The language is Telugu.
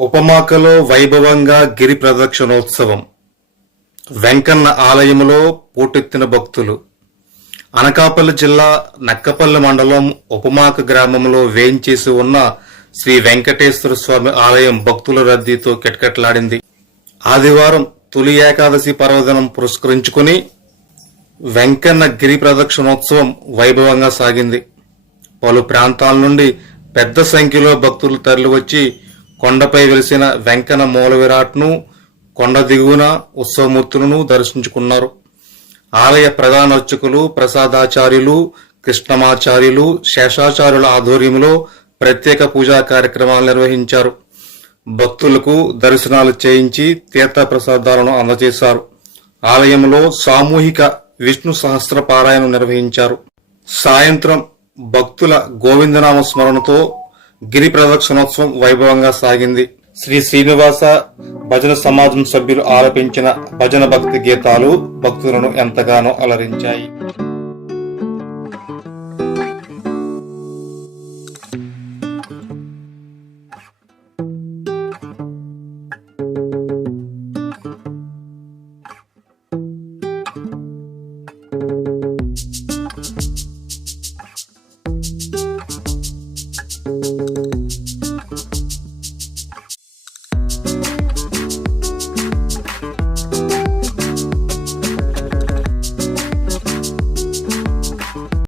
ఉపమాకలో వైభవంగా గిరి ప్రదక్షిణోత్సవం. వెంకన్న ఆలయంలో పోటెత్తిన భక్తులు. అనకాపల్లి జిల్లా నక్కపల్లి మండలం ఉపమాక గ్రామంలో వేయించేసి ఉన్న శ్రీ వెంకటేశ్వర స్వామి ఆలయం భక్తుల రద్దీతో కిటకిటలాడింది. ఆదివారం తొలి ఏకాదశి పర్వదినం పురస్కరించుకుని వెంకన్న గిరి ప్రదక్షిణోత్సవం వైభవంగా సాగింది. పలు ప్రాంతాల నుండి పెద్ద సంఖ్యలో భక్తులు తరలివచ్చి కొండపై వెలిసిన వెంకన్న మూల విరాట్ను, కొండ దిగువన ఉత్సవమూర్తులను దర్శించుకున్నారు. ఆలయ ప్రధాన అర్చకులు ప్రసాదాచార్యులు, కృష్ణమాచార్యులు, శేషాచార్యుల ఆధ్వర్యంలో ప్రత్యేక పూజా కార్యక్రమాలు నిర్వహించారు. భక్తులకు దర్శనాలు చేయించి తీర్థ ప్రసాదాలను అందజేశారు. ఆలయంలో సామూహిక విష్ణు సహస్ర పారాయణం నిర్వహించారు. సాయంత్రం భక్తుల గోవిందనామ స్మరణతో గిరి ప్రదక్షిణోత్సవం వైభవంగా సాగింది. శ్రీ శ్రీనివాస భజన సమాజం సభ్యులు ఆలపించిన భజన భక్తి గీతాలు భక్తులను ఎంతగానో అలరించాయి.